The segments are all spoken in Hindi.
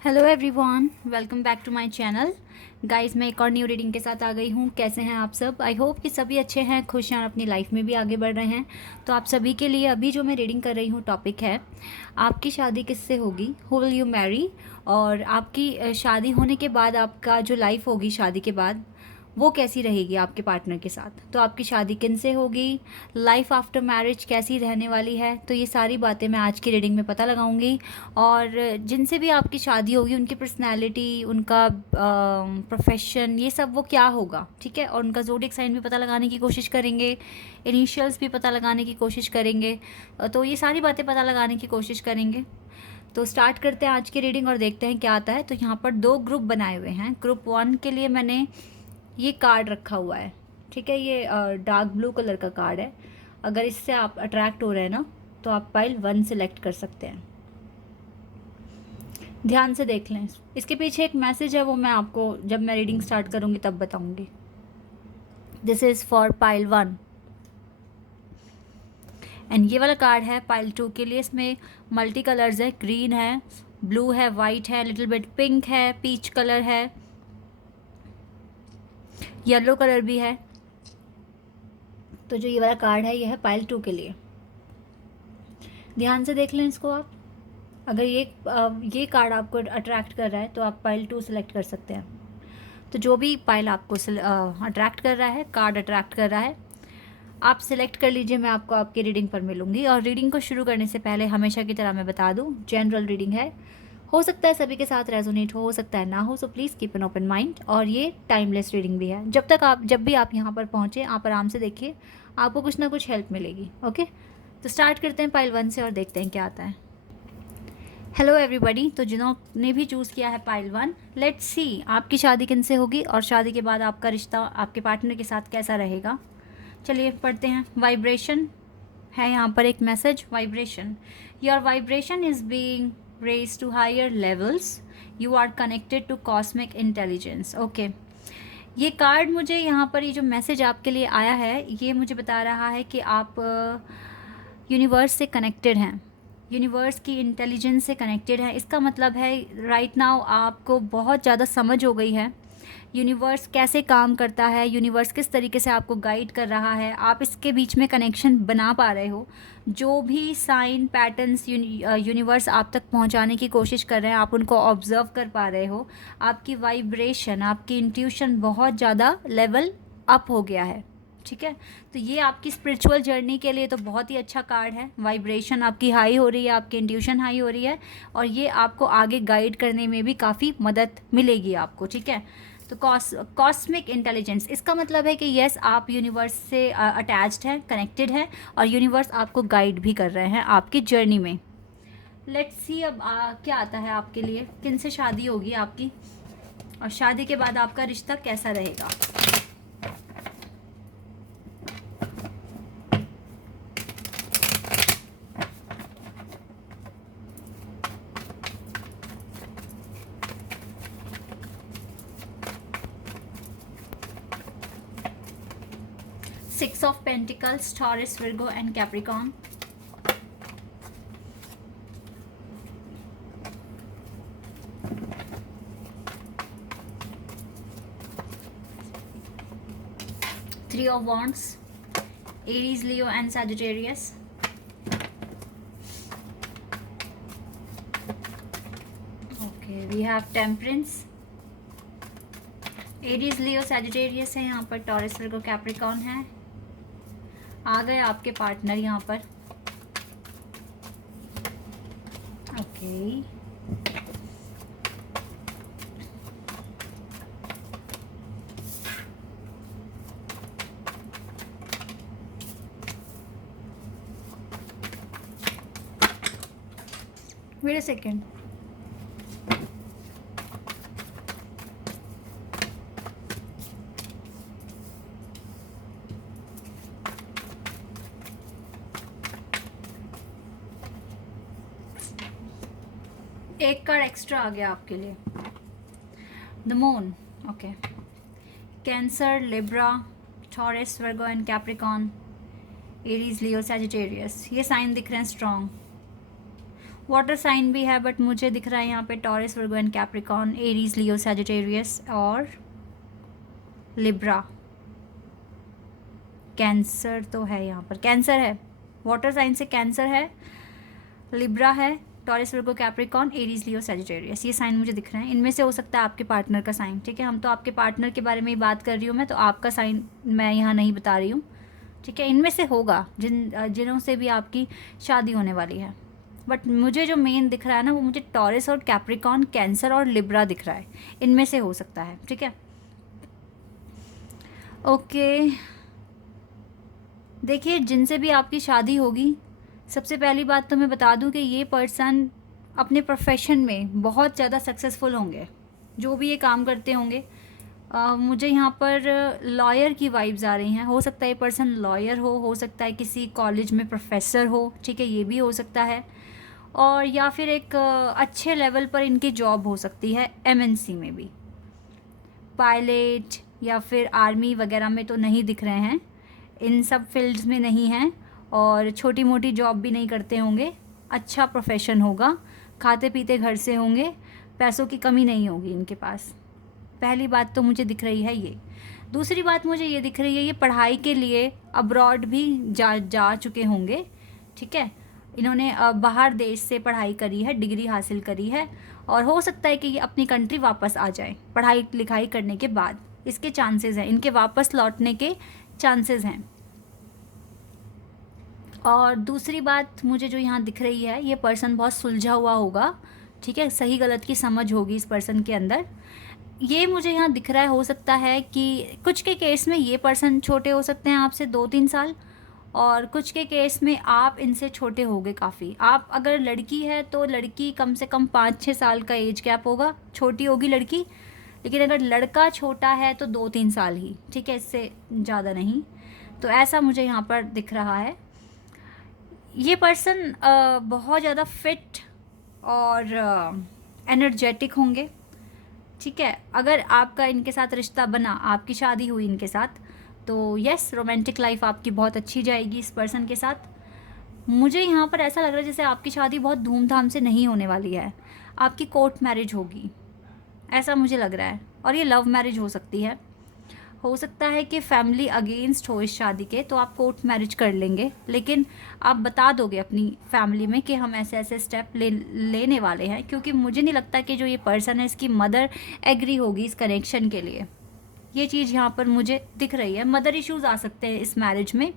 Hello everyone, welcome back to my channel. Guys, मैं एक और न्यू रीडिंग के साथ आ गई हूँ। कैसे हैं आप सब? आई होप कि सभी अच्छे हैं, खुश हैं और अपनी लाइफ में भी आगे बढ़ रहे हैं। तो आप सभी के लिए अभी जो मैं रीडिंग कर रही हूँ टॉपिक है, आपकी शादी किससे होगी, हु विल यू मैरी। और आपकी शादी होने के बाद आपका जो लाइफ होगी शादी के बाद, वो कैसी रहेगी आपके पार्टनर के साथ। तो आपकी शादी किन से होगी, लाइफ आफ्टर मैरिज कैसी रहने वाली है, तो ये सारी बातें मैं आज की रीडिंग में पता लगाऊंगी। और जिनसे भी आपकी शादी होगी उनकी पर्सनैलिटी, उनका प्रोफेशन, ये सब वो क्या होगा, ठीक है। और उनका ज़ोडिएक साइन भी पता लगाने की कोशिश करेंगे, इनिशियल्स भी पता लगाने की कोशिश करेंगे। तो ये सारी बातें पता लगाने की कोशिश करेंगे। तो स्टार्ट करते हैं आज की रीडिंग और देखते हैं क्या आता है। तो यहाँ पर दो ग्रुप बनाए हुए हैं। ग्रुप 1 के लिए मैंने ये कार्ड रखा हुआ है, ठीक है। ये डार्क ब्लू कलर का कार्ड है। अगर इससे आप अट्रैक्ट हो रहे हैं ना, तो आप पाइल 1 सेलेक्ट कर सकते हैं। ध्यान से देख लें, इसके पीछे एक मैसेज है, वो मैं आपको जब मैं रीडिंग स्टार्ट करूँगी तब बताऊँगी। This is for pile 1 and ये वाला कार्ड है पाइल 2 के लिए। इसमें मल्टी कलर्स है, ग्रीन है, ब्लू है, वाइट है, लिटिल बिट पिंक है, पीच कलर है, येलो कलर भी है। तो जो ये वाला कार्ड है, ये है पाइल 2 के लिए। ध्यान से देख लें इसको आप। अगर ये कार्ड आपको अट्रैक्ट कर रहा है तो आप पाइल 2 सेलेक्ट कर सकते हैं। तो जो भी पाइल आपको अट्रैक्ट कर रहा है, कार्ड अट्रैक्ट कर रहा है, आप सिलेक्ट कर लीजिए। मैं आपको आपकी रीडिंग पर मिलूंगी। और रीडिंग को शुरू करने से पहले हमेशा की तरह मैं बता दूं, जनरल रीडिंग है, हो सकता है सभी के साथ रेजोनेट हो सकता है ना हो। So please keep an open mind. और ये टाइमलेस रीडिंग भी है। जब भी आप यहाँ पर पहुँचे, आप आराम से देखिए, आपको कुछ ना कुछ हेल्प मिलेगी। ओके, तो स्टार्ट करते हैं पाइल 1 से और देखते हैं क्या आता है। हेलो एवरीबॉडी, तो जिन्होंने भी चूज़ किया है पाइल 1, लेट्स सी आपकी शादी किन से होगी और शादी के बाद आपका रिश्ता आपके पार्टनर के साथ कैसा रहेगा। चलिए पढ़ते हैं। वाइब्रेशन है यहाँ पर एक message. Vibration, your vibration is being raise to higher levels, you are connected to cosmic intelligence. Okay, ये कार्ड मुझे यहाँ पर, ये जो मैसेज आपके लिए आया है, ये मुझे बता रहा है कि आप यूनिवर्स से कनेक्टेड हैं, यूनिवर्स की इंटेलिजेंस से कनेक्टेड है। इसका मतलब है राइट नाउ आपको बहुत ज़्यादा समझ हो गई है यूनिवर्स कैसे काम करता है, यूनिवर्स किस तरीके से आपको गाइड कर रहा है। आप इसके बीच में कनेक्शन बना पा रहे हो। जो भी साइन पैटर्न्स यूनिवर्स आप तक पहुंचाने की कोशिश कर रहे हैं, आप उनको ऑब्जर्व कर पा रहे हो। आपकी वाइब्रेशन, आपकी इंट्यूशन बहुत ज़्यादा लेवल अप हो गया है, ठीक है। तो ये आपकी स्पिरिचुअल जर्नी के लिए तो बहुत ही अच्छा कार्ड है। वाइब्रेशन आपकी हाई हो रही है, आपकी इंट्यूशन हाई हो रही है, और ये आपको आगे गाइड करने में भी काफ़ी मदद मिलेगी आपको, ठीक है। तो कॉस्मिक इंटेलिजेंस, इसका मतलब है कि यस, आप यूनिवर्स से अटैच्ड हैं, कनेक्टेड हैं, और यूनिवर्स आपको गाइड भी कर रहे हैं आपकी जर्नी में। लेट्स सी अब क्या आता है आपके लिए। किन से शादी होगी आपकी और शादी के बाद आपका रिश्ता कैसा रहेगा। Six of Pentacles, Taurus, Virgo and Capricorn. Three of Wands, Aries, Leo and Sagittarius. Okay, we have Temperance. Aries, Leo, Sagittarius है यहाँ पर, टॉरस, वर्गो, कैप्रिकॉर्न है। आ गए आपके पार्टनर यहाँ पर। Okay, wait a second. एक कार्ड एक्स्ट्रा आ गया आपके लिए, the moon. Okay, Cancer, Libra, Taurus, Virgo and Capricorn, Aries, Leo, Sagittarius, ये साइन दिख रहे हैं स्ट्रॉन्ग। वाटर साइन भी है, बट मुझे दिख रहा है यहाँ पे taurus, Virgo and Capricorn, Aries, Leo, Sagittarius और लिब्रा। कैंसर तो है यहाँ पर, कैंसर है, वाटर साइन से कैंसर है, लिब्रा है, टॉरस, वर्गो, कैप्रिकॉर्न, एरीज, लियो, सैजिटेरियस, ये साइन मुझे दिख रहे हैं। इनमें से हो सकता है आपके पार्टनर का साइन, ठीक है। हम तो आपके पार्टनर के बारे में ही बात कर रही हूँ मैं, तो आपका साइन मैं यहाँ नहीं बता रही हूँ, ठीक है। इनमें से होगा जिनों से भी आपकी शादी होने वाली है, बट मुझे जो मेन दिख रहा है ना, वो मुझे टॉरस और कैप्रिकॉर्न, कैंसर और लिब्रा दिख रहा है। इनमें से हो सकता है, ठीक है। ओके, देखिए जिनसे भी आपकी शादी होगी, सबसे पहली बात तो मैं बता दूं कि ये पर्सन अपने प्रोफेशन में बहुत ज़्यादा सक्सेसफुल होंगे, जो भी ये काम करते होंगे। मुझे यहाँ पर लॉयर की वाइब्स आ रही हैं। हो सकता है ये पर्सन लॉयर हो सकता है किसी कॉलेज में प्रोफेसर हो, ठीक है, ये भी हो सकता है। और या फिर एक अच्छे लेवल पर इनकी जॉब हो सकती है, एमएनसी में भी, पायलट या फिर आर्मी वगैरह में तो नहीं दिख रहे हैं, इन सब फील्ड्स में नहीं हैं, और छोटी मोटी जॉब भी नहीं करते होंगे। अच्छा प्रोफेशन होगा, खाते पीते घर से होंगे, पैसों की कमी नहीं होगी इनके पास। पहली बात तो मुझे दिख रही है ये। दूसरी बात मुझे ये दिख रही है, ये पढ़ाई के लिए अब्रॉड भी जा चुके होंगे, ठीक है। इन्होंने बाहर देश से पढ़ाई करी है, डिग्री हासिल करी है, और हो सकता है कि ये अपनी कंट्री वापस आ जाए पढ़ाई लिखाई करने के बाद। इसके चांसेस हैं, इनके वापस लौटने के चांसेस हैं। और दूसरी बात मुझे जो यहाँ दिख रही है, ये पर्सन बहुत सुलझा हुआ होगा, ठीक है, सही गलत की समझ होगी इस पर्सन के अंदर। ये मुझे यहाँ दिख रहा है, हो सकता है कि कुछ के केस में ये पर्सन छोटे हो सकते हैं आपसे 2-3 साल, और कुछ के केस में आप इनसे छोटे होगे काफ़ी। आप अगर लड़की है तो लड़की कम से कम 5-6 साल का एज गैप होगा, छोटी होगी लड़की। लेकिन अगर लड़का छोटा है तो 2-3 साल ही, ठीक है, इससे ज़्यादा नहीं। तो ऐसा मुझे यहाँ पर दिख रहा है। ये पर्सन बहुत ज़्यादा फिट और एनर्जेटिक होंगे, ठीक है। अगर आपका इनके साथ रिश्ता बना, आपकी शादी हुई इनके साथ, तो यस, रोमांटिक लाइफ आपकी बहुत अच्छी जाएगी इस पर्सन के साथ। मुझे यहाँ पर ऐसा लग रहा है जैसे आपकी शादी बहुत धूमधाम से नहीं होने वाली है, आपकी कोर्ट मैरिज होगी, ऐसा मुझे लग रहा है। और ये लव मैरिज हो सकती है। हो सकता है कि फैमिली अगेंस्ट हो इस शादी के, तो आप कोर्ट मैरिज कर लेंगे, लेकिन आप बता दोगे अपनी फैमिली में कि हम ऐसे ऐसे स्टेप लेने वाले हैं, क्योंकि मुझे नहीं लगता कि जो ये पर्सन है इसकी मदर एग्री होगी इस कनेक्शन के लिए। ये चीज़ यहाँ पर मुझे दिख रही है। मदर इश्यूज आ सकते हैं इस मैरिज में,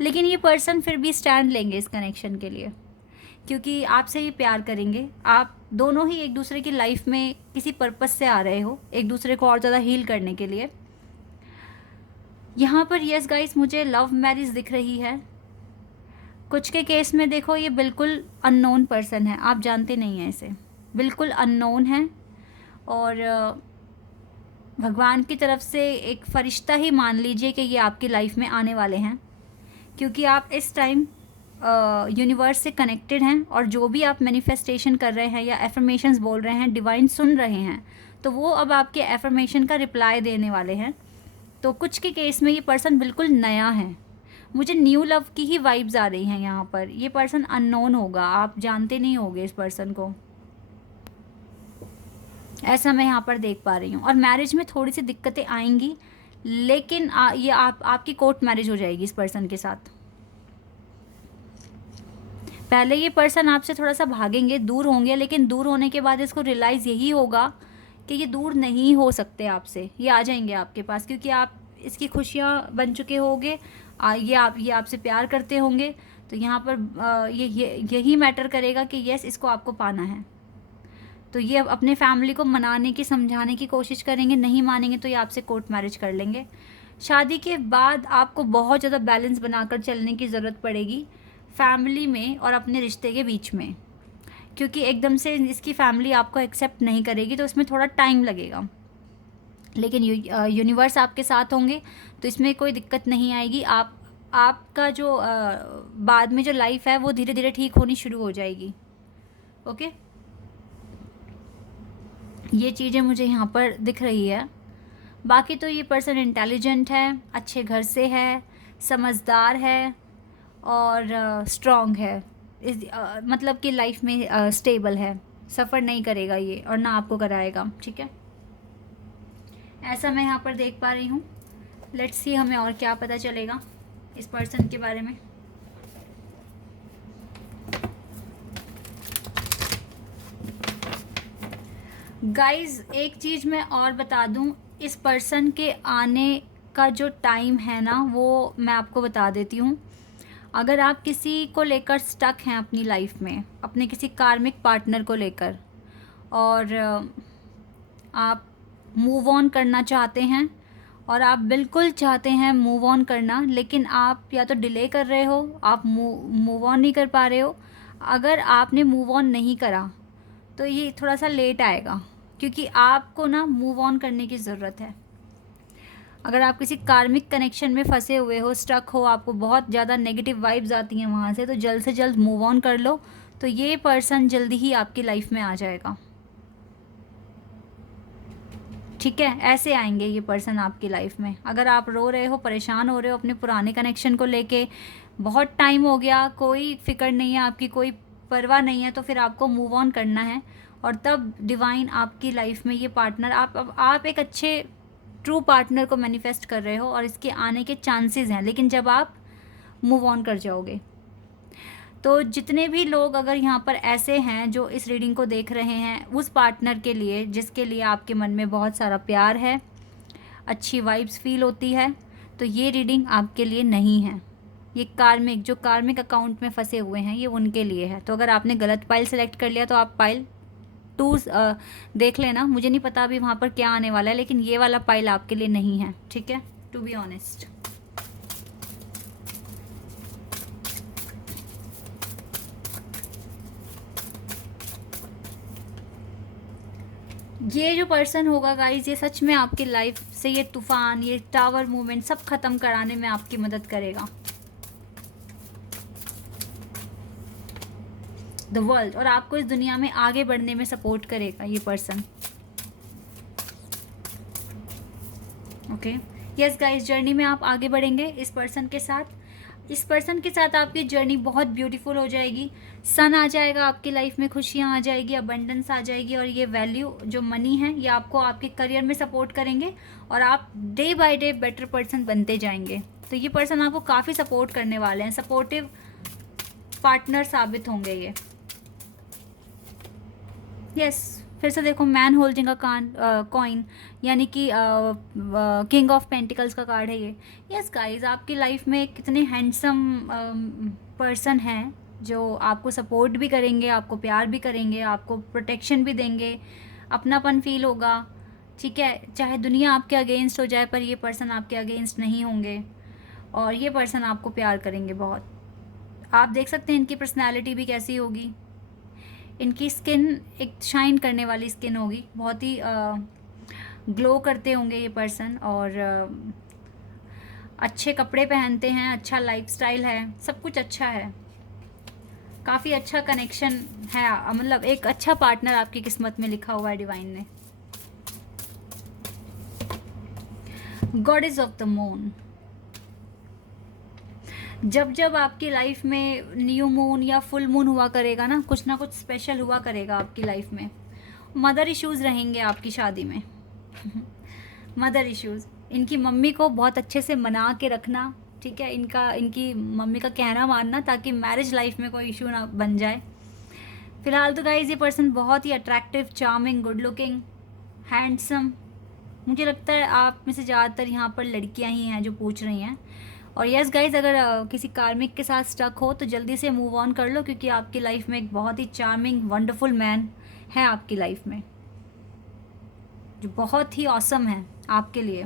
लेकिन ये पर्सन फिर भी स्टैंड लेंगे इस कनेक्शन के लिए, क्योंकि आपसे ये प्यार करेंगे। आप दोनों ही एक दूसरे की लाइफ में किसी पर्पस से आ रहे हो, एक दूसरे को और ज़्यादा हील करने के लिए। यहाँ पर यस गाइस, मुझे लव मैरिज दिख रही है। कुछ के केस में देखो, ये बिल्कुल अननोन पर्सन है, आप जानते नहीं हैं इसे, बिल्कुल अननोन है, और भगवान की तरफ से एक फ़रिश्ता ही मान लीजिए कि ये आपकी लाइफ में आने वाले हैं, क्योंकि आप इस टाइम यूनिवर्स से कनेक्टेड हैं, और जो भी आप मैनिफेस्टेशन कर रहे हैं या एफर्मेशंस बोल रहे हैं, डिवाइन सुन रहे हैं, तो वो अब आपके एफर्मेशन का रिप्लाई देने वाले हैं। तो कुछ के केस में ये पर्सन बिल्कुल नया है, मुझे न्यू लव की ही वाइब्स आ रही हैं यहाँ पर। ये पर्सन अननोन होगा, आप जानते नहीं होगे इस पर्सन को, ऐसा मैं यहाँ पर देख पा रही हूँ। और मैरिज में थोड़ी सी दिक्कतें आएंगी, लेकिन ये आपकी कोर्ट मैरिज हो जाएगी इस पर्सन के साथ। पहले ये पर्सन आपसे थोड़ा सा भागेंगे, दूर होंगे, लेकिन दूर होने के बाद इसको रियलाइज़ यही होगा कि ये दूर नहीं हो सकते आपसे, ये आ जाएंगे आपके पास, क्योंकि आप इसकी खुशियाँ बन चुके होंगे। ये आपसे प्यार करते होंगे। तो यहाँ पर यही मैटर करेगा कि यस, इसको आपको पाना है। तो ये अब अपने फैमिली को मनाने की, समझाने की कोशिश करेंगे, नहीं मानेंगे तो ये आपसे कोर्ट मैरिज कर लेंगे। शादी के बाद आपको बहुत ज़्यादा बैलेंस बनाकर चलने की ज़रूरत पड़ेगी फैमिली में और अपने रिश्ते के बीच में, क्योंकि एकदम से इसकी फैमिली आपको एक्सेप्ट नहीं करेगी, तो इसमें थोड़ा टाइम लगेगा। लेकिन यूनिवर्स आपके साथ होंगे, तो इसमें कोई दिक्कत नहीं आएगी। आपका जो बाद में जो लाइफ है वो धीरे धीरे ठीक होनी शुरू हो जाएगी। ओके, ये चीज़ें मुझे यहाँ पर दिख रही है। बाकी तो ये पर्सन इंटेलिजेंट है, अच्छे घर से है, समझदार है और स्ट्रॉन्ग है। मतलब कि लाइफ में स्टेबल है, सफ़र नहीं करेगा ये और ना आपको कराएगा, ठीक है। ऐसा मैं यहाँ पर देख पा रही हूँ। लेट्स सी हमें और क्या पता चलेगा इस पर्सन के बारे में। गाइज एक चीज़ मैं और बता दूँ, इस पर्सन के आने का जो टाइम है ना वो मैं आपको बता देती हूँ। अगर आप किसी को लेकर स्टक हैं अपनी लाइफ में, अपने किसी कार्मिक पार्टनर को लेकर, और आप मूव ऑन करना चाहते हैं, और आप बिल्कुल चाहते हैं मूव ऑन करना, लेकिन आप या तो डिले कर रहे हो, आप मूव ऑन नहीं कर पा रहे हो। अगर आपने मूव ऑन नहीं करा तो ये थोड़ा सा लेट आएगा, क्योंकि आपको ना मूव ऑन करने की ज़रूरत है। अगर आप किसी कार्मिक कनेक्शन में फंसे हुए हो, स्टक हो, आपको बहुत ज़्यादा नेगेटिव वाइब्स आती हैं वहाँ से, तो जल्द से जल्द मूव ऑन कर लो, तो ये पर्सन जल्दी ही आपकी लाइफ में आ जाएगा, ठीक है। ऐसे आएंगे ये पर्सन आपकी लाइफ में। अगर आप रो रहे हो, परेशान हो रहे हो अपने पुराने कनेक्शन को लेके, बहुत टाइम हो गया, कोई फिक्र नहीं है आपकी, कोई परवाह नहीं है, तो फिर आपको मूव ऑन करना है, और तब डिवाइन आपकी लाइफ में ये पार्टनर, आप एक अच्छे ट्रू पार्टनर को मैनिफेस्ट कर रहे हो और इसके आने के चांसेस हैं, लेकिन जब आप मूव ऑन कर जाओगे। तो जितने भी लोग अगर यहाँ पर ऐसे हैं जो इस रीडिंग को देख रहे हैं, उस पार्टनर के लिए जिसके लिए आपके मन में बहुत सारा प्यार है, अच्छी वाइब्स फील होती है, तो ये रीडिंग आपके लिए नहीं है। ये जो कार्मिक अकाउंट में फंसे हुए हैं, ये उनके लिए है। तो अगर आपने गलत पाइल सेलेक्ट कर लिया तो आप पाइल 2 देख लेना। मुझे नहीं पता अभी वहाँ पर क्या आने वाला है, लेकिन ये वाला पाइल आपके लिए नहीं है, ठीक है, टू बी ऑनेस्ट। ये जो पर्सन होगा गाइज, ये सच में आपकी लाइफ से ये तूफान, ये टावर मूवमेंट सब खत्म कराने में आपकी मदद करेगा, द वर्ल्ड, और आपको इस दुनिया में आगे बढ़ने में सपोर्ट करेगा ये person, okay. Yes guys, journey में आप आगे बढ़ेंगे इस पर्सन के साथ। इस पर्सन के साथ आपकी जर्नी बहुत ब्यूटीफुल हो जाएगी। सन आ जाएगा आपकी लाइफ में, खुशियाँ आ जाएगी, अबंडेंस आ जाएगी, और ये वैल्यू जो मनी है ये आपको आपके करियर में सपोर्ट करेंगे, और आप day by day better person बनते जाएंगे। तो ये पर्सन आपको काफ़ी सपोर्ट करने वाले हैं, सपोर्टिव पार्टनर साबित होंगे ये। यस, फिर से देखो, मैन होल्डिंग अ कॉइन, यानी कि किंग ऑफ पेंटिकल्स का कार्ड है ये। यस गाइज, आपकी लाइफ में कितने हैंडसम पर्सन हैं जो आपको सपोर्ट भी करेंगे, आपको प्यार भी करेंगे, आपको प्रोटेक्शन भी देंगे, अपनापन फील होगा, ठीक है। चाहे दुनिया आपके अगेंस्ट हो जाए, पर ये पर्सन आपके अगेंस्ट नहीं होंगे, और ये पर्सन आपको प्यार करेंगे बहुत। आप देख सकते हैं इनकी पर्सनैलिटी भी कैसी होगी। इनकी स्किन एक शाइन करने वाली स्किन होगी, बहुत ही ग्लो करते होंगे ये पर्सन, और अच्छे कपड़े पहनते हैं, अच्छा लाइफस्टाइल है, सब कुछ अच्छा है, काफ़ी अच्छा कनेक्शन है, मतलब एक अच्छा पार्टनर आपकी किस्मत में लिखा हुआ है डिवाइन ने। गॉडेस ऑफ द मून, जब जब आपकी लाइफ में न्यू मून या फुल मून हुआ करेगा ना कुछ स्पेशल हुआ करेगा आपकी लाइफ में। मदर इश्यूज़ रहेंगे आपकी शादी में मदर इश्यूज़, इनकी मम्मी को बहुत अच्छे से मना के रखना, ठीक है, इनकी मम्मी का कहना मानना, ताकि मैरिज लाइफ में कोई इशू ना बन जाए। फिलहाल तो गाइज ये पर्सन बहुत ही attractive, charming, good looking, handsome. मुझे लगता है आप में से ज़्यादातर यहाँ पर लड़कियाँ ही हैं जो पूछ रही हैं। और यस गाइज, अगर किसी कार्मिक के साथ स्टक हो तो जल्दी से मूव ऑन कर लो, क्योंकि आपकी लाइफ में एक बहुत ही चार्मिंग, वंडरफुल मैन है आपकी लाइफ में, जो बहुत ही ऑसम है आपके लिए।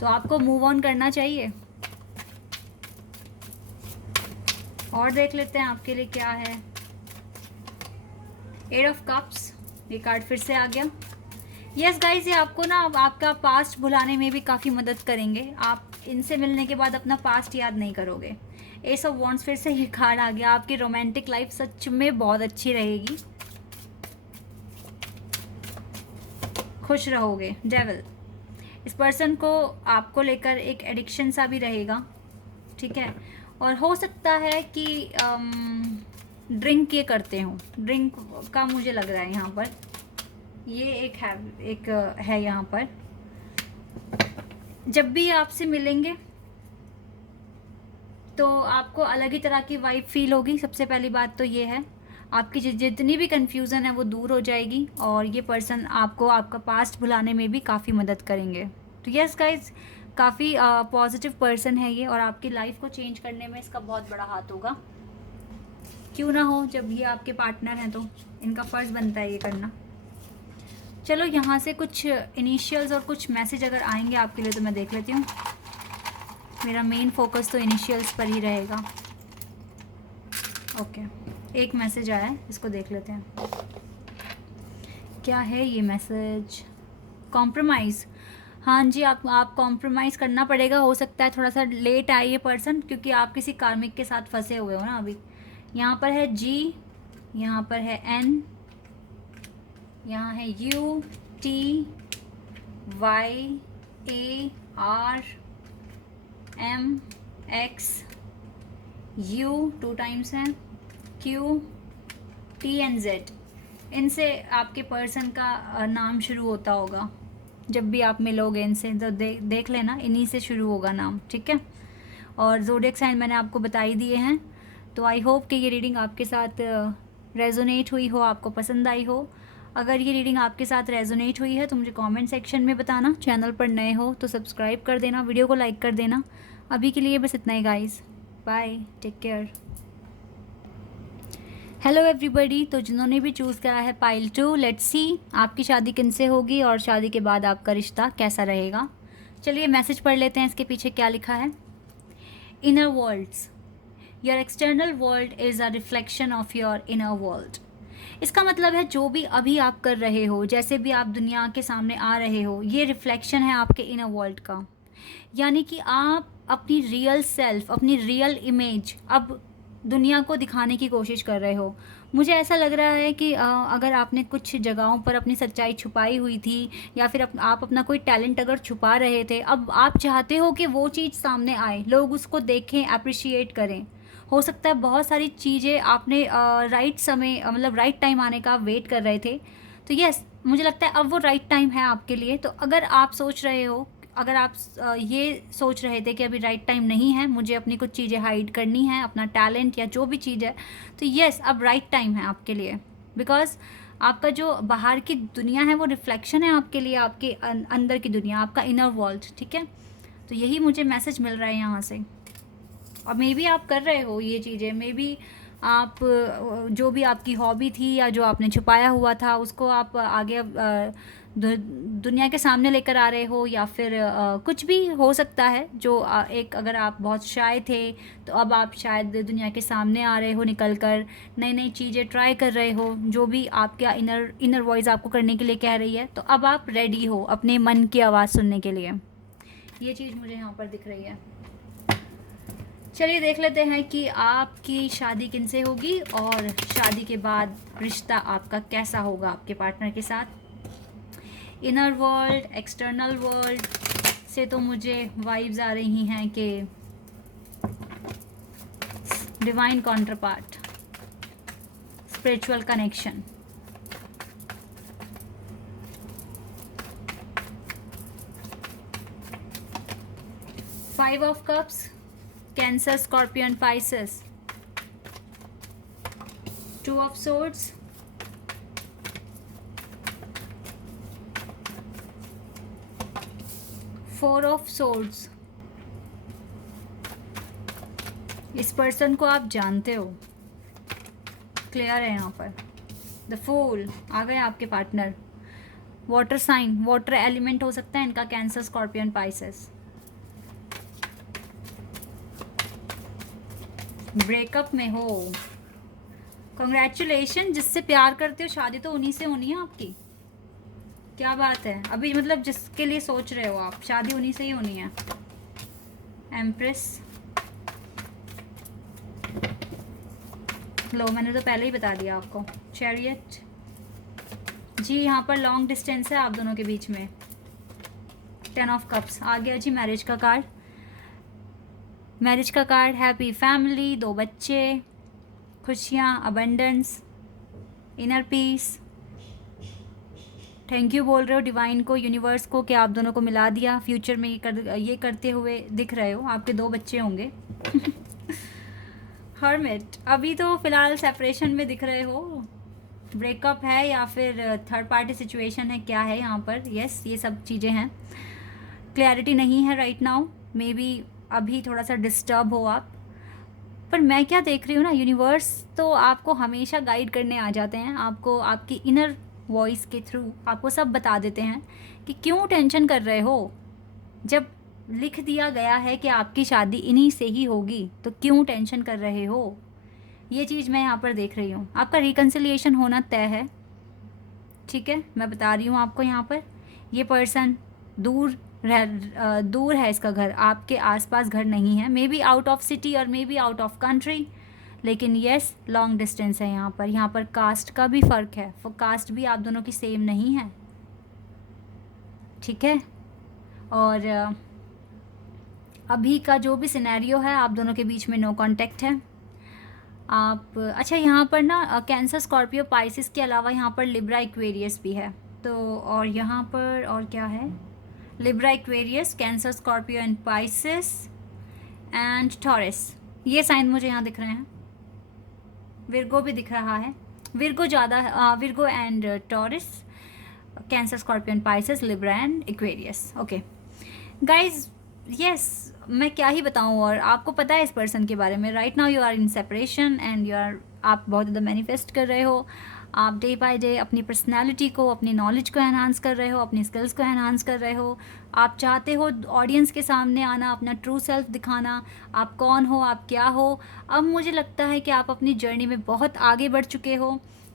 तो आपको मूव ऑन करना चाहिए। और देख लेते हैं आपके लिए क्या है। 8 ऑफ कप्स, ये कार्ड फिर से आ गया। यस गाइज, ये आपको ना आपका पास्ट भुलाने में भी काफ़ी मदद करेंगे। आप इनसे मिलने के बाद अपना पास्ट याद नहीं करोगे। एस ऑफ वॉन्ड्स, फिर से ये कार्ड आ गया। आपकी रोमांटिक लाइफ सच में बहुत अच्छी रहेगी, खुश रहोगे। डेविल, इस पर्सन को आपको लेकर एक एडिक्शन सा भी रहेगा, ठीक है, और हो सकता है कि ड्रिंक ये करते हो, ड्रिंक का मुझे लग रहा है यहाँ पर। ये एक है यहाँ पर। जब भी आपसे मिलेंगे तो आपको अलग ही तरह की वाइब फील होगी। सबसे पहली बात तो ये है, आपकी जितनी भी कन्फ्यूज़न है वो दूर हो जाएगी, और ये पर्सन आपको आपका पास्ट भुलाने में भी काफ़ी मदद करेंगे। तो यस गाइज, काफ़ी पॉजिटिव पर्सन है ये, और आपकी लाइफ को चेंज करने में इसका बहुत बड़ा हाथ होगा। क्यों ना हो, जब ये आपके पार्टनर हैं तो इनका फ़र्ज़ बनता है ये करना। चलो यहाँ से कुछ इनिशियल्स और कुछ मैसेज अगर आएंगे आपके लिए तो मैं देख लेती हूँ। मेरा मेन फोकस तो इनिशियल्स पर ही रहेगा। ओके, एक मैसेज आया है, इसको देख लेते हैं क्या है ये मैसेज। कॉम्प्रोमाइज़, हाँ जी, आप कॉम्प्रोमाइज़ करना पड़ेगा। हो सकता है थोड़ा सा लेट आए ये पर्सन, क्योंकि आप किसी कार्मिक के साथ फंसे हुए हो ना अभी। यहाँ पर है जी, यहाँ पर है एन, यहाँ है U T Y A R M X, U 2 times हैं, क्यू टी एन जेड। इनसे आपके पर्सन का नाम शुरू होता होगा। जब भी आप मिलोगे इनसे तो देख लेना, इन्हीं से शुरू होगा नाम, ठीक है। और ज़ोडिएक साइन मैंने आपको बता ही दिए हैं। तो आई होप कि ये रीडिंग आपके साथ रेजोनेट हुई हो, आपको पसंद आई हो। अगर ये रीडिंग आपके साथ रेजोनेट हुई है तो मुझे कमेंट सेक्शन में बताना। चैनल पर नए हो तो सब्सक्राइब कर देना, वीडियो को लाइक कर देना। अभी के लिए बस इतना ही guys, bye, take care. Hello everybody, तो जिन्होंने भी चूज़ करा है पाइल 2, लेट्स सी आपकी शादी किनसे होगी और शादी के बाद आपका रिश्ता कैसा रहेगा। चलिए मैसेज पढ़ लेते हैं, इसके पीछे क्या लिखा है। Inner worlds, your external world is a reflection of your inner world. इसका मतलब है जो भी अभी आप कर रहे हो, जैसे भी आप दुनिया के सामने आ रहे हो, ये रिफ्लेक्शन है आपके इनर वर्ल्ड का। यानी कि आप अपनी रियल सेल्फ, अपनी रियल इमेज अब दुनिया को दिखाने की कोशिश कर रहे हो। मुझे ऐसा लग रहा है कि अगर आपने कुछ जगहों पर अपनी सच्चाई छुपाई हुई थी, या फिर आप अपना कोई टैलेंट अगर छुपा रहे थे, अब आप चाहते हो कि वो चीज़ सामने आए, लोग उसको देखें, अप्रिशिएट करें। हो सकता है बहुत सारी चीज़ें आपने राइट समय, मतलब राइट टाइम आने का वेट कर रहे थे। तो यस, मुझे लगता है अब वो राइट टाइम है आपके लिए। तो अगर आप सोच रहे हो, अगर आप ये सोच रहे थे कि अभी राइट टाइम नहीं है, मुझे अपनी कुछ चीज़ें हाइड करनी है, अपना टैलेंट या जो भी चीज़ है, तो यस, अब राइट टाइम है आपके लिए। बिकॉज आपका जो बाहर की दुनिया है वो रिफ्लेक्शन है आपके लिए, आपके अंदर की दुनिया, आपका इनर वर्ल्ड, ठीक है। तो यही मुझे मैसेज मिल रहा है यहाँ से। और मे बी आप कर रहे हो ये चीज़ें, मे बी आप जो भी आपकी हॉबी थी या जो आपने छुपाया हुआ था उसको आप आगे दुनिया के सामने लेकर आ रहे हो, या फिर कुछ भी हो सकता है जो एक, अगर आप बहुत शाय थे तो अब आप शायद दुनिया के सामने आ रहे हो, निकल कर नई नई चीज़ें ट्राई कर रहे हो, जो भी आपका इनर वॉइस आपको करने के लिए कह रही है। तो अब आप रेडी हो अपने मन की आवाज़ सुनने के लिए, ये चीज़ मुझे यहाँ पर दिख रही है। चलिए देख लेते हैं कि आपकी शादी किनसे होगी और शादी के बाद रिश्ता आपका कैसा होगा आपके पार्टनर के साथ। इनर वर्ल्ड, एक्सटर्नल वर्ल्ड से तो मुझे वाइब्स आ रही हैं कि divine counterpart, spiritual connection. Five of cups, Cancer, Scorpion, Pisces. 2 of Swords, 4 of Swords. इस पर्सन को आप जानते हो, क्लियर है यहाँ पर। द फूल आ गए आपके partner. Water sign, water element हो सकता है इनका, कैंसर, स्कॉर्पियन, पाइसेस। ब्रेकअप में हो, कंग्रेचुलेशन। जिससे प्यार करते हो शादी तो उन्हीं से होनी है आपकी, क्या बात है। अभी मतलब जिसके लिए सोच रहे हो आप, शादी उन्हीं से ही होनी है। एम्प्रेस, लो मैंने तो पहले ही बता दिया आपको। चैरियट, जी यहाँ पर लॉन्ग डिस्टेंस है आप दोनों के बीच में। 10 ऑफ कप्स आ गया जी, मैरिज का कार्ड। मैरिज का कार्ड, हैप्पी फैमिली, 2 बच्चे, खुशियाँ, abundance, inner peace. Thank you बोल रहे हो डिवाइन को, यूनिवर्स को, कि आप दोनों को मिला दिया। फ्यूचर में ये करते हुए दिख रहे हो, आपके 2 बच्चे होंगे। हर्मिट, अभी तो फ़िलहाल सेपरेशन में दिख रहे हो। ब्रेकअप है या फिर थर्ड पार्टी सिचुएशन है, क्या है यहाँ पर? यस, ये सब चीज़ें हैं। क्लैरिटी नहीं है राइट नाउ, मे बी अभी थोड़ा सा डिस्टर्ब हो आप। पर मैं क्या देख रही हूँ ना, यूनिवर्स तो आपको हमेशा गाइड करने आ जाते हैं, आपको आपकी इनर वॉइस के थ्रू आपको सब बता देते हैं कि क्यों टेंशन कर रहे हो। जब लिख दिया गया है कि आपकी शादी इन्हीं से ही होगी, तो क्यों टेंशन कर रहे हो। ये चीज़ मैं यहाँ पर देख रही हूँ। आपका रिकन्सिलिएशन होना तय है, ठीक है। मैं बता रही हूँ आपको यहाँ पर, ये पर्सन दूर है, इसका घर आपके आसपास घर नहीं है, maybe out of city और maybe out of country, लेकिन येस लॉन्ग डिस्टेंस है यहाँ पर। यहाँ पर कास्ट का भी फ़र्क है, कास्ट भी आप दोनों की सेम नहीं है, ठीक है। और अभी का जो भी सिनेरियो है, आप दोनों के बीच में नो कांटेक्ट है। आप अच्छा, यहाँ पर ना कैंसर, स्कॉर्पियो, पाइसिस के अलावा यहाँ पर लिब्रा, एक्वेरियस भी है। तो और यहाँ पर और क्या है, Libra, Aquarius, cancer, Scorpio and Pisces and taurus, ये साइन मुझे यहाँ दिख रहे हैं। विर्गो भी दिख रहा है, विर्गो ज़्यादा, Virgo and taurus, cancer, Scorpio and Pisces, Libra and Aquarius. Okay guys, yes मैं क्या ही बताऊँ, और आपको पता है इस पर्सन के बारे में। Right now you are in separation and आप बहुत ज़्यादा मैनिफेस्ट कर रहे हो। आप डे बाय डे अपनी पर्सनैलिटी को, अपनी नॉलेज को एनहांस कर रहे हो, अपनी स्किल्स को एनहांस कर रहे हो। आप चाहते हो ऑडियंस के सामने आना, अपना ट्रू सेल्फ दिखाना, आप कौन हो, आप क्या हो। अब मुझे लगता है कि आप अपनी जर्नी में बहुत आगे बढ़ चुके हो,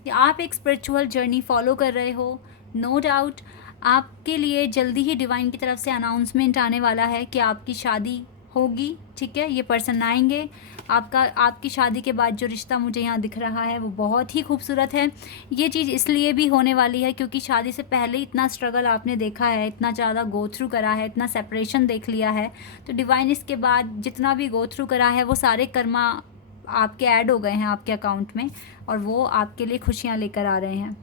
कि आप एक स्पिरिचुअल जर्नी फॉलो कर रहे हो। नो डाउट आपके लिए जल्दी ही डिवाइन की तरफ से अनाउंसमेंट आने वाला है कि आपकी शादी होगी, ठीक है। ये पर्सन आएंगे, आपकी शादी के बाद जो रिश्ता मुझे यहाँ दिख रहा है वो बहुत ही खूबसूरत है। ये चीज़ इसलिए भी होने वाली है क्योंकि शादी से पहले इतना स्ट्रगल आपने देखा है, इतना ज़्यादा गो थ्रू करा है, इतना सेपरेशन देख लिया है। तो डिवाइन इसके बाद जितना भी गो थ्रू करा है वो सारे कर्मा आपके ऐड हो गए हैं आपके अकाउंट में, और वो आपके लिए खुशियाँ लेकर आ रहे हैं,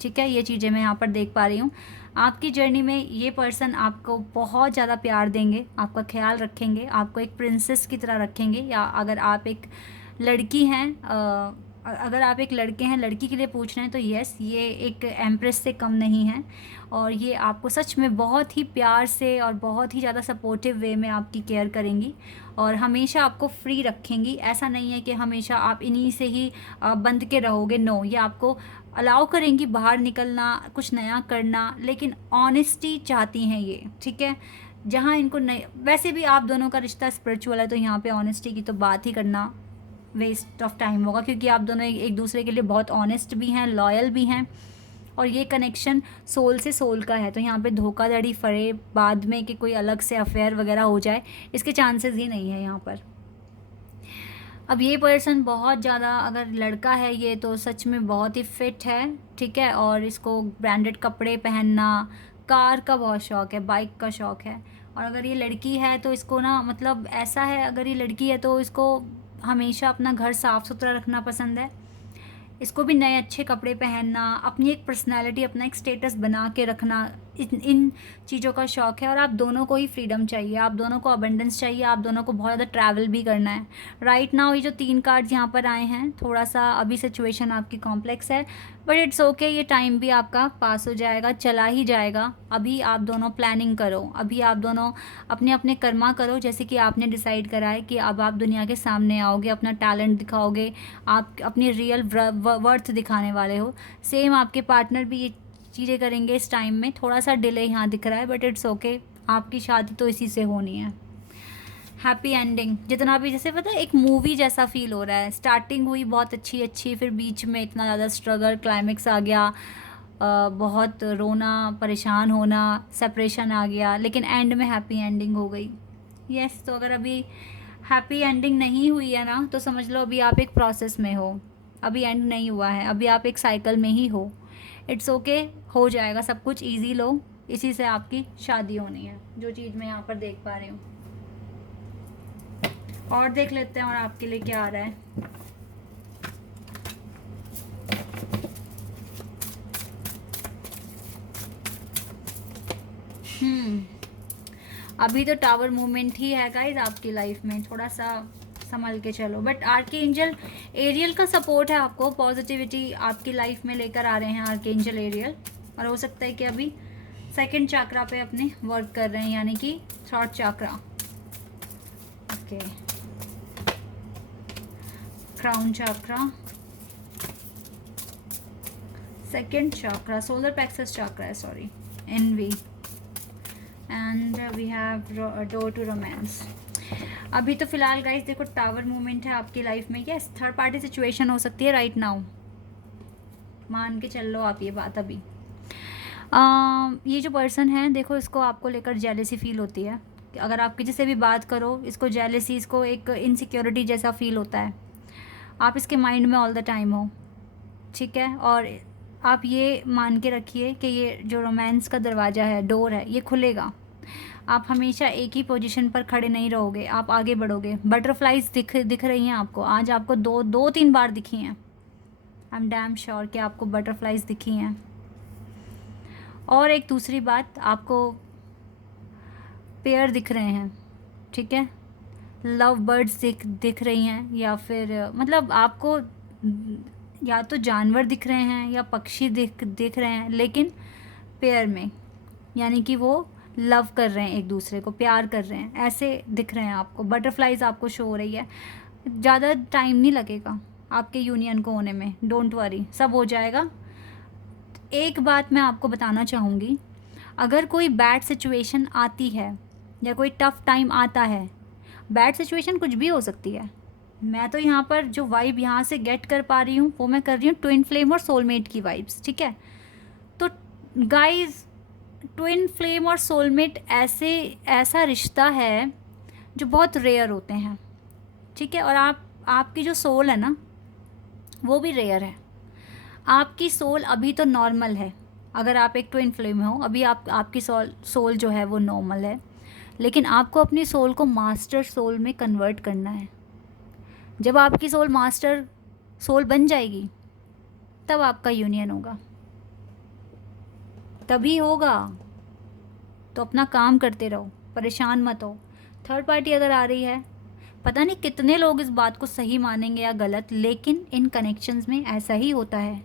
ठीक है। ये चीज़ें मैं यहाँ पर देख पा रही हूँ। आपकी जर्नी में ये पर्सन आपको बहुत ज़्यादा प्यार देंगे, आपका ख्याल रखेंगे, आपको एक प्रिंसेस की तरह रखेंगे। या अगर आप एक लड़की हैं, अगर आप एक लड़के हैं, लड़की के लिए पूछ रहे हैं, तो यस ये एक एम्प्रेस से कम नहीं है, और ये आपको सच में बहुत ही प्यार से और बहुत ही ज़्यादा सपोर्टिव वे में आपकी केयर करेंगी, और हमेशा आपको फ्री रखेंगी। ऐसा नहीं है कि हमेशा आप इन्हीं से ही बंध के रहोगे, नो, ये आपको अलाउ करेंगी बाहर निकलना, कुछ नया करना, लेकिन ऑनेस्टी चाहती हैं ये, ठीक है। जहाँ इनको नहीं, वैसे भी आप दोनों का रिश्ता स्पिरिचुअल है, तो यहाँ पे ऑनेस्टी की तो बात ही करना वेस्ट ऑफ टाइम होगा, क्योंकि आप दोनों एक दूसरे के लिए बहुत ऑनेस्ट भी हैं, लॉयल भी हैं, और ये कनेक्शन सोल से सोल का है। तो यहाँ पे धोखाधड़ी फरे बाद में कि कोई अलग से अफेयर वगैरह हो जाए, इसके चांसेस ही नहीं है यहाँ पर। अब ये पर्सन बहुत ज़्यादा, अगर लड़का है ये, तो सच में बहुत ही फिट है, ठीक है, और इसको ब्रांडेड कपड़े पहनना, कार का बहुत शौक़ है, बाइक का शौक़ है। और अगर ये लड़की है तो इसको ना, मतलब ऐसा है, अगर ये लड़की है तो इसको हमेशा अपना घर साफ़ सुथरा रखना पसंद है, इसको भी नए अच्छे कपड़े पहनना, अपनी एक पर्सनैलिटी, अपना एक स्टेटस बना के रखना, इन चीज़ों का शौक़ है। और आप दोनों को ही फ्रीडम चाहिए, आप दोनों को अबंडेंस चाहिए, आप दोनों को बहुत ज़्यादा ट्रैवल भी करना है। राइट नाउ ये जो 3 कार्ड्स यहाँ पर आए हैं, थोड़ा सा अभी सिचुएशन आपकी कॉम्प्लेक्स है, बट इट्स ओके, ये टाइम भी आपका पास हो जाएगा, चला ही जाएगा। अभी आप दोनों प्लानिंग करो, अभी आप दोनों अपने अपने कर्मा करो, जैसे कि आपने डिसाइड करा है कि अब आप दुनिया के सामने आओगे, अपना टैलेंट दिखाओगे, आप अपनी रियल वर्थ दिखाने वाले हो। सेम आपके पार्टनर भी ये चीज़ें करेंगे इस टाइम में। थोड़ा सा डिले यहाँ दिख रहा है, बट इट्स ओके, आपकी शादी तो इसी से होनी है। हैप्पी एंडिंग, जितना भी, जैसे पता है एक मूवी जैसा फील हो रहा है। स्टार्टिंग हुई बहुत अच्छी, फिर बीच में इतना ज़्यादा स्ट्रगल, क्लाइमेक्स आ गया, बहुत रोना, परेशान होना, सेपरेशन आ गया, लेकिन एंड में हैप्पी एंडिंग हो गई। यस, तो अगर अभी हैप्पी एंडिंग नहीं हुई है ना, तो समझ लो अभी आप एक प्रोसेस में हो, अभी एंड नहीं हुआ है, अभी आप एक साइकिल में ही हो। इट्स ओके, हो जाएगा सब कुछ, ईजी लो, इसी से आपकी शादी होनी है, जो चीज़ मैं यहाँ पर देख पा रही हूँ। और देख लेते हैं और आपके लिए क्या आ रहा है। अभी तो टावर मूवमेंट ही है गाइस आपकी लाइफ में, थोड़ा सा संभल के चलो। बट आर्कएंजल एरियल का सपोर्ट है आपको, पॉजिटिविटी आपकी लाइफ में लेकर आ रहे हैं आर्कएंजल एरियल। और हो सकता है कि अभी सेकंड चक्रा पे अपने वर्क कर रहे हैं, यानी कि third chakra. Okay, crown chakra, second chakra, solar plexus chakra है, sorry, envy, and we have door to romance. अभी तो फिलहाल गाइस देखो टावर मूवमेंट है आपकी लाइफ में। यस, थर्ड पार्टी सिचुएशन हो सकती है राइट नाउ, मान के चल लो आप ये बात। अभी ये जो पर्सन है देखो, इसको आपको लेकर जेलेसी फील होती है। अगर आप किसी से भी बात करो, इसको जेलेसी, इसको एक इनसिक्योरिटी जैसा फील होता है। आप इसके माइंड में ऑल द टाइम हो, ठीक है। और आप ये मान के रखिए कि ये जो रोमांस का दरवाज़ा है, डोर है, ये खुलेगा। आप हमेशा एक ही पोजीशन पर खड़े नहीं रहोगे, आप आगे बढ़ोगे। बटरफ्लाइज दिख रही हैं आपको आज, आपको दो तीन बार दिखी हैं। आई एम डैम श्योर कि आपको बटरफ्लाइज दिखी हैं। और एक दूसरी बात, आपको पेयर दिख रहे हैं, ठीक है। लव बर्ड्स दिख रही हैं, या फिर मतलब आपको या तो जानवर दिख रहे हैं या पक्षी दिख रहे हैं, लेकिन पेयर में, यानी कि वो लव कर रहे हैं, एक दूसरे को प्यार कर रहे हैं, ऐसे दिख रहे हैं आपको। बटरफ्लाइज आपको शो हो रही है। ज़्यादा टाइम नहीं लगेगा आपके यूनियन को होने में, डोंट वरी, सब हो जाएगा। एक बात मैं आपको बताना चाहूँगी, अगर कोई बैड सिचुएशन आती है या कोई टफ़ टाइम आता है, बैड सिचुएशन कुछ भी हो सकती है। मैं तो यहाँ पर जो वाइब यहाँ से गेट कर पा रही हूँ वो मैं कर रही हूँ ट्विन फ्लेम और सोलमेट की वाइब्स, ठीक है। तो गाइस, ट्विन फ्लेम और सोलमेट ऐसा रिश्ता है जो बहुत रेयर होते हैं, ठीक है। और आपकी जो सोल है ना, वो भी रेयर है। आपकी सोल अभी तो नॉर्मल है, अगर आप एक ट्विन फ्लेम हो, अभी आपकी सोल जो है वो नॉर्मल है, लेकिन आपको अपनी सोल को मास्टर सोल में कन्वर्ट करना है। जब आपकी सोल मास्टर सोल बन जाएगी, तब आपका यूनियन होगा, तभी होगा। तो अपना काम करते रहो, परेशान मत हो। थर्ड पार्टी अगर आ रही है, पता नहीं कितने लोग इस बात को सही मानेंगे या गलत, लेकिन इन कनेक्शंस में ऐसा ही होता है।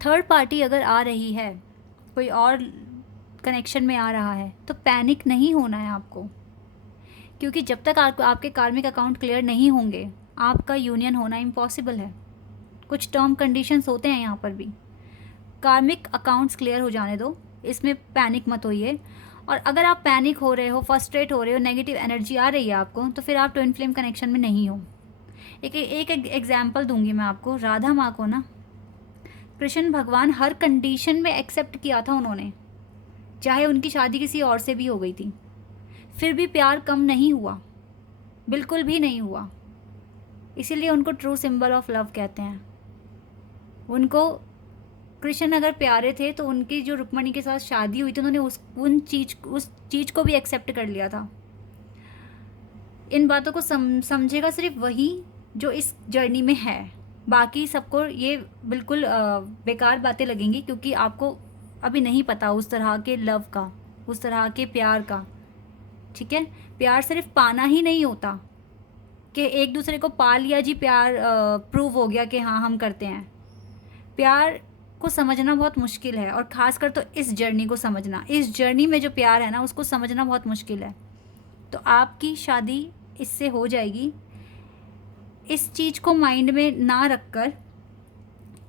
थर्ड पार्टी अगर आ रही है, कोई और कनेक्शन में आ रहा है, तो पैनिक नहीं होना है आपको, क्योंकि जब तक आपके कार्मिक अकाउंट क्लियर नहीं होंगे, आपका यूनियन होना इम्पॉसिबल है। कुछ टर्म कंडीशंस होते हैं यहाँ पर भी। कार्मिक अकाउंट्स क्लियर हो जाने दो, इसमें पैनिक मत होइए। और अगर आप पैनिक हो रहे हो, फ्रस्ट्रेट हो रहे हो, नेगेटिव एनर्जी आ रही है आपको, तो फिर आप ट्विन फ्लेम कनेक्शन में नहीं हो। एक एग्जाम्पल दूंगी मैं आपको। राधा माँ को ना कृष्ण भगवान हर कंडीशन में एक्सेप्ट किया था उन्होंने, चाहे उनकी शादी किसी और से भी हो गई थी, फिर भी प्यार कम नहीं हुआ, बिल्कुल भी नहीं हुआ। इसीलिए उनको ट्रू सिंबल ऑफ लव कहते हैं। उनको कृष्ण अगर प्यारे थे तो उनकी जो रुक्मणी के साथ शादी हुई थी, उन्होंने उस चीज़ को भी एक्सेप्ट कर लिया था। इन बातों को समझेगा सिर्फ वही जो इस जर्नी में है। बाकी सबको ये बिल्कुल बेकार बातें लगेंगी, क्योंकि आपको अभी नहीं पता उस तरह के लव का, उस तरह के प्यार का, ठीक है। प्यार सिर्फ पाना ही नहीं होता कि एक दूसरे को पा लिया जी, प्यार प्रूव हो गया कि हाँ हम करते हैं। प्यार को समझना बहुत मुश्किल है, और ख़ासकर तो इस जर्नी को समझना, इस जर्नी में जो प्यार है ना, उसको समझना बहुत मुश्किल है। तो आपकी शादी इससे हो जाएगी। इस चीज़ को माइंड में ना रखकर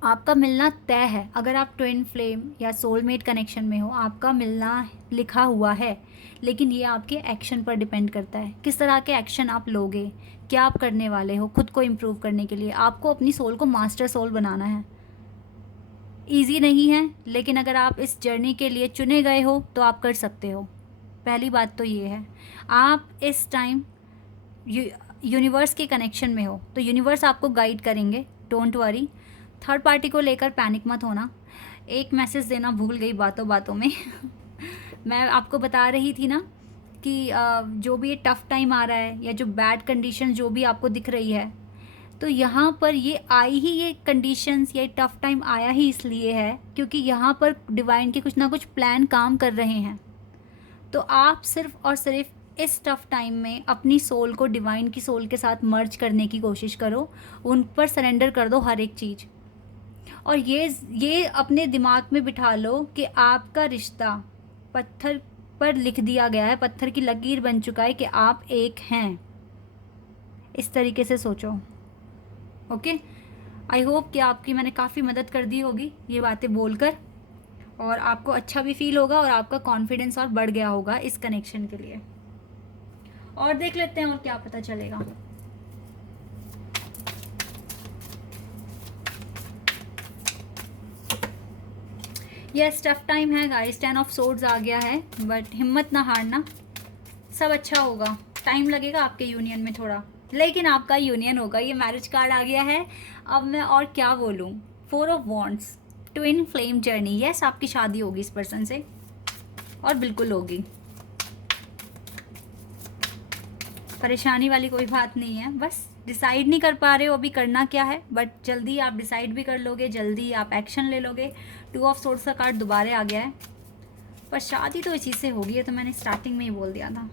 आपका मिलना तय है। अगर आप ट्विन फ्लेम या सोलमेट कनेक्शन में हो, आपका मिलना लिखा हुआ है, लेकिन ये आपके एक्शन पर डिपेंड करता है। किस तरह के एक्शन आप लोगे, क्या आप करने वाले हो खुद को इम्प्रूव करने के लिए। आपको अपनी सोल को मास्टर सोल बनाना है। ईजी नहीं है, लेकिन अगर आप इस जर्नी के लिए चुने गए हो तो आप कर सकते हो। पहली बात तो ये है। आप इस टाइम यूनिवर्स के कनेक्शन में हो, तो यूनिवर्स आपको गाइड करेंगे, डोंट वरी। थर्ड पार्टी को लेकर पैनिक मत होना। एक मैसेज देना भूल गई बातों बातों में मैं आपको बता रही थी ना कि जो भी ये टफ़ टाइम आ रहा है या जो बैड कंडीशन जो भी आपको दिख रही है, तो यहाँ पर ये कंडीशंस, ये टफ़ टाइम आया ही इसलिए है क्योंकि यहाँ पर डिवाइन के कुछ ना कुछ प्लान काम कर रहे हैं। तो आप सिर्फ और सिर्फ इस टफ़ टाइम में अपनी सोल को डिवाइन की सोल के साथ मर्ज करने की कोशिश करो, उन पर सरेंडर कर दो हर एक चीज़। और ये अपने दिमाग में बिठा लो कि आपका रिश्ता पत्थर पर लिख दिया गया है, पत्थर की लकीर बन चुका है कि आप एक हैं। इस तरीके से सोचो। ओके, आई होप कि आपकी मैंने काफ़ी मदद कर दी होगी ये बातें बोलकर, और आपको अच्छा भी फील होगा और आपका कॉन्फिडेंस और बढ़ गया होगा इस कनेक्शन के लिए। और देख लेते हैं और क्या पता चलेगा। यस, टफ टाइम है गाइस, 10 ऑफ सोर्ड्स आ गया है, बट हिम्मत ना हारना, सब अच्छा होगा। टाइम लगेगा आपके यूनियन में थोड़ा, लेकिन आपका यूनियन होगा। ये मैरिज कार्ड आ गया है, अब मैं और क्या बोलूँ। 4 of wands, twin flame journey. Yes, आपकी शादी होगी इस पर्सन से, और बिल्कुल होगी। परेशानी वाली कोई बात नहीं है, बस डिसाइड नहीं कर पा रहे हो अभी करना क्या है, बट जल्दी आप डिसाइड भी कर लोगे, जल्दी आप एक्शन ले लोगे। 2 ऑफ सोर्ड्स का कार्ड दोबारा आ गया है, पर शादी तो इसी से होगी, ये तो मैंने स्टार्टिंग में ही बोल दिया था।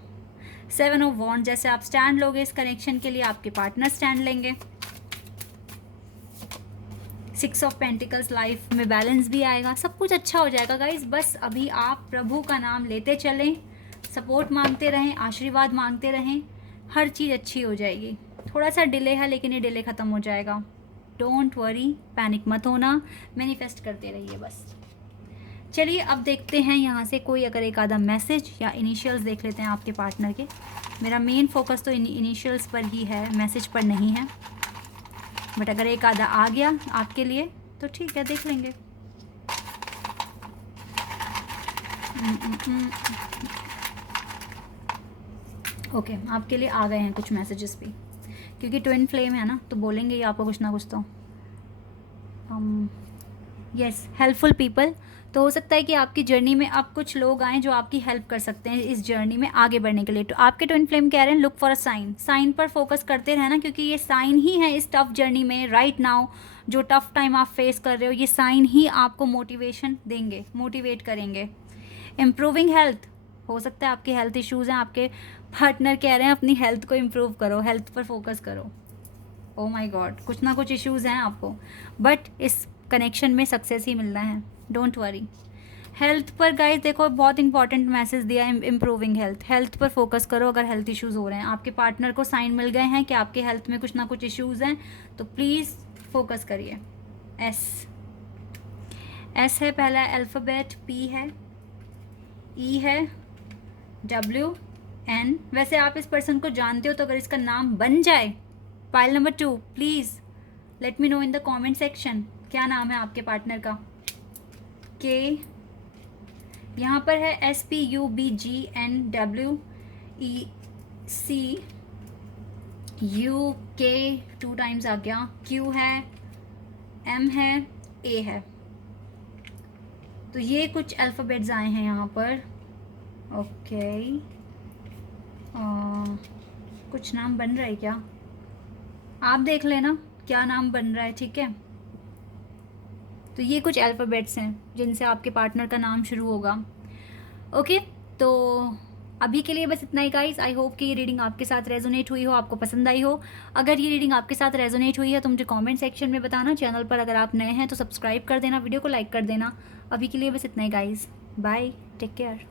7 ऑफ वॉन्ड, जैसे आप स्टैंड लोगे इस कनेक्शन के लिए, आपके पार्टनर स्टैंड लेंगे। 6 ऑफ पेंटिकल्स, लाइफ में बैलेंस भी आएगा, सब कुछ अच्छा हो जाएगा गाइज। बस अभी आप प्रभु का नाम लेते चलें, सपोर्ट मांगते रहें, आशीर्वाद मांगते रहें, हर चीज़ अच्छी हो जाएगी। थोड़ा सा डिले है, लेकिन ये डिले ख़त्म हो जाएगा। डोंट वरी, पैनिक मत होना, मैनिफेस्ट करते रहिए बस। चलिए अब देखते हैं यहाँ से कोई अगर एक आधा मैसेज या इनिशियल्स देख लेते हैं आपके पार्टनर के। मेरा मेन फोकस तो इनिशियल्स पर ही है, मैसेज पर नहीं है, बट अगर एक आधा आ गया आपके लिए तो ठीक है, देख लेंगे। ओके, आपके लिए आ गए हैं कुछ मैसेजेस भी, क्योंकि ट्विन फ्लेम है ना, तो बोलेंगे ही आपको कुछ ना कुछ तो। यस, हेल्पफुल पीपल, तो हो सकता है कि आपकी जर्नी में अब कुछ लोग आएँ जो आपकी हेल्प कर सकते हैं इस जर्नी में आगे बढ़ने के लिए। तो आपके ट्विन फ्लेम कह रहे हैं look for a sign, sign पर फोकस करते रहना, क्योंकि ये साइन ही है इस टफ जर्नी में राइट नाउ। जो टफ टाइम आप फेस कर रहे हो, ये साइन ही आपको मोटिवेशन देंगे, मोटिवेट करेंगे। इम्प्रूविंग हेल्थ, हो सकता है आपके हेल्थ इश्यूज़ हैं, आपके पार्टनर कह रहे हैं अपनी हेल्थ को इम्प्रूव करो, हेल्थ पर फोकस करो। ओ माय गॉड, कुछ ना कुछ इश्यूज़ हैं आपको, बट इस कनेक्शन में सक्सेस ही मिलना है, डोंट वरी। हेल्थ पर गाइस देखो, बहुत इंपॉर्टेंट मैसेज दिया है, इम्प्रूविंग हेल्थ, हेल्थ पर फोकस करो। अगर हेल्थ इश्यूज़ हो रहे हैं, आपके पार्टनर को साइन मिल गए हैं कि आपके हेल्थ में कुछ ना कुछ इश्यूज़ हैं, तो प्लीज़ फोकस करिए। एस है पहला अल्फ़ाबेट, पी है, ई है, डब्ल्यू, एन। वैसे आप इस पर्सन को जानते हो, तो अगर इसका नाम बन जाए, pile number 2, please let me know in the comment section क्या नाम है आपके पार्टनर का। के, यहाँ पर है SPUBGNWEC, UK 2 टाइम्स आ गया, Q है, M है, A है। तो ये कुछ अल्फ़ाबेट्स आए हैं यहाँ पर। ओके, कुछ नाम बन रहा है क्या, आप देख लेना क्या नाम बन रहा है, ठीक है। तो ये कुछ अल्फ़ाबेट्स हैं जिनसे आपके पार्टनर का नाम शुरू होगा। ओके, तो अभी के लिए बस इतना ही गाइस। आई होप कि ये रीडिंग आपके साथ रेजोनेट हुई हो, आपको पसंद आई हो। अगर ये रीडिंग आपके साथ रेजोनेट हुई है तो मुझे कमेंट सेक्शन में बताना। चैनल पर अगर आप नए हैं तो सब्सक्राइब कर देना, वीडियो को लाइक कर देना। अभी के लिए बस इतना ही गाइस, बाय, टेक केयर।